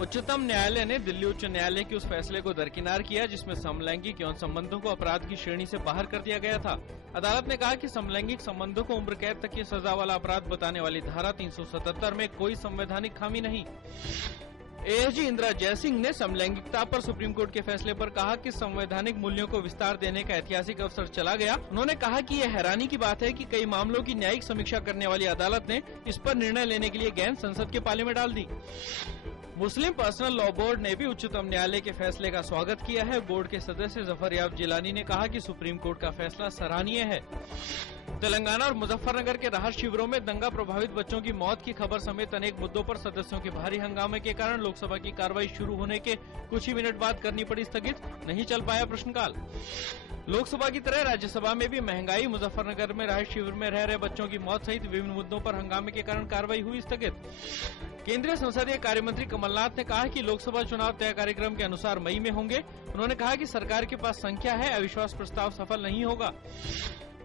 उच्चतम न्यायालय ने दिल्ली उच्च न्यायालय के उस फैसले को दरकिनार किया जिसमें समलैंगिक यौन संबंधों को अपराध की श्रेणी से बाहर कर दिया गया था। अदालत ने कहा कि समलैंगिक संबंधों को उम्र कैद तक की सजा वाला अपराध बताने वाली धारा 377 में कोई संवैधानिक खामी नहीं। एएसजी इंदिरा जयसिंह ने समलैंगिकता पर सुप्रीम कोर्ट के फैसले पर कहा कि संवैधानिक मूल्यों को विस्तार देने का ऐतिहासिक अवसर चला गया। उन्होंने कहा कि यह हैरानी की बात है कि कई मामलों की न्यायिक समीक्षा करने वाली अदालत ने इस पर निर्णय लेने के लिए गेंद संसद के पाले में डाल दी। मुस्लिम पर्सनल लॉ बोर्ड ने भी उच्चतम न्यायालय के फैसले का स्वागत किया है। बोर्ड के सदस्य जफर याब जिलानी ने कहा कि सुप्रीम कोर्ट का फैसला सराहनीय है। तेलंगाना और मुजफ्फरनगर के राहत शिविरों में दंगा प्रभावित बच्चों की मौत की खबर समेत अनेक मुद्दों पर सदस्यों के भारी हंगामे के कारण लोकसभा की कार्रवाई शुरू होने के कुछ ही मिनट बाद करनी पड़ी स्थगित। नहीं चल पाया प्रश्नकाल। लोकसभा की तरह राज्यसभा में भी महंगाई, मुजफ्फरनगर में राहत शिविर में रह रहे बच्चों की मौत सहित विभिन्न मुद्दों पर हंगामे के कारण कार्रवाई हुई स्थगित। केंद्रीय संसदीय कार्य मंत्री कमलनाथ ने कहा कि लोकसभा चुनाव तय कार्यक्रम के अनुसार मई में होंगे। उन्होंने कहा कि सरकार के पास संख्या है, अविश्वास प्रस्ताव सफल नहीं होगा।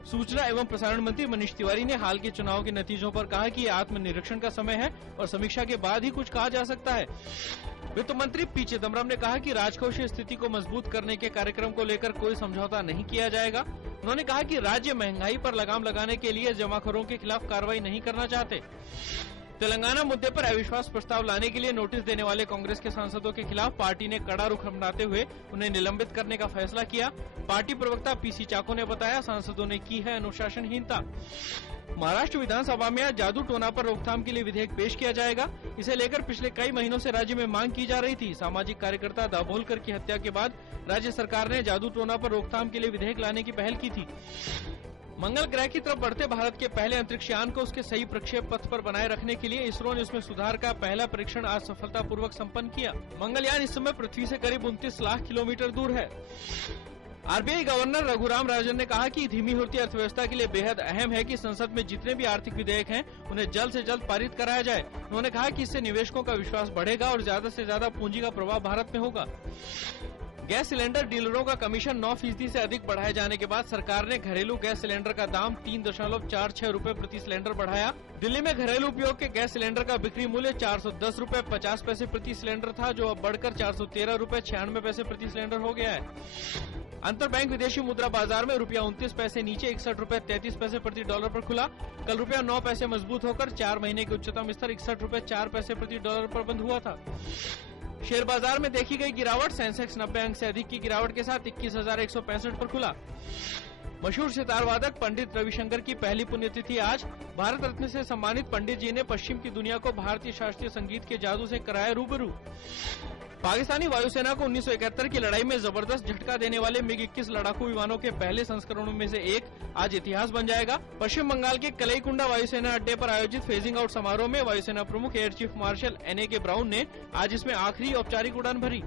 सूचना एवं प्रसारण मंत्री मनीष तिवारी ने हाल के चुनाव के नतीजों पर कहा कि यह आत्मनिरीक्षण का समय है और समीक्षा के बाद ही कुछ कहा जा सकता है। वित्त मंत्री पी चिदम्बरम ने कहा कि राजकोषीय स्थिति को मजबूत करने के कार्यक्रम को लेकर कोई समझौता नहीं किया जाएगा। उन्होंने कहा कि राज्य महंगाई पर लगाम लगाने के लिए जमाखोरों के खिलाफ कार्रवाई नहीं करना चाहते। तेलंगाना मुद्दे पर अविश्वास प्रस्ताव लाने के लिए नोटिस देने वाले कांग्रेस के सांसदों के खिलाफ पार्टी ने कड़ा रुख अपनाते हुए उन्हें निलंबित करने का फैसला किया। पार्टी प्रवक्ता पीसी चाको ने बताया, सांसदों ने की है अनुशासनहीनता। महाराष्ट्र विधानसभा में आज जादू टोना पर रोकथाम के लिए विधेयक पेश किया जाएगा। इसे लेकर पिछले कई महीनों से राज्य में मांग की जा रही थी। सामाजिक कार्यकर्ता दाभोलकर की हत्या के बाद राज्य सरकार ने जादू टोना पर रोकथाम के लिए विधेयक लाने की पहल की थी। मंगल ग्रह की तरफ बढ़ते भारत के पहले अंतरिक्ष यान को उसके सही प्रक्षेप पथ पर बनाए रखने के लिए इसरो ने उसमें सुधार का पहला परीक्षण आज सफलतापूर्वक संपन्न किया। मंगलयान इस समय पृथ्वी से करीब 29 लाख किलोमीटर दूर है। आरबीआई गवर्नर रघुराम राजन ने कहा कि धीमी होती अर्थव्यवस्था के लिए बेहद अहम है कि संसद में जितने भी आर्थिक विधेयक हैं उन्हें जल्द से जल्द पारित कराया जाए। उन्होंने कहा कि इससे निवेशकों का विश्वास बढ़ेगा और ज्यादा से ज्यादा पूंजी का प्रवाह भारत में होगा। गैस सिलेंडर डीलरों का कमीशन 9% से अधिक बढ़ाए जाने के बाद सरकार ने घरेलू गैस सिलेंडर का दाम 3.46 रूपए प्रति सिलेंडर बढ़ाया। दिल्ली में घरेलू उपयोग के गैस सिलेंडर का बिक्री मूल्य 410 रूपए 50 पैसे प्रति सिलेंडर था, जो अब बढ़कर 413 रूपए 96 पैसे प्रति सिलेंडर हो गया है। अंतर बैंक विदेशी मुद्रा बाजार में रुपया 29 पैसे नीचे 61 रूपए 33 पैसे प्रति डॉलर पर खुला। कल रुपया 9 पैसे मजबूत होकर 4 महीने के उच्चतम स्तर 61 रूपए 4 पैसे प्रति डॉलर पर बंद हुआ था। शेयर बाजार में देखी गई गिरावट, सेंसेक्स 90 अंक से अधिक की गिरावट के साथ 21,165 पर खुला। मशहूर सितार वादक पंडित रविशंकर की पहली पुण्यतिथि आज। भारत रत्न से सम्मानित पंडित जी ने पश्चिम की दुनिया को भारतीय शास्त्रीय संगीत के जादू से कराया रूबरू। पाकिस्तानी वायुसेना को 1971 की लड़ाई में जबरदस्त झटका देने वाले MiG-21 लड़ाकू विमानों के पहले संस्करणों में से एक आज इतिहास बन जाएगा। पश्चिम बंगाल के कलईकुंडा वायुसेना अड्डे पर आयोजित फेजिंग आउट समारोह में वायुसेना प्रमुख air chief marshal NAK brown ने आज इसमें आखिरी औपचारिक उड़ान भरी।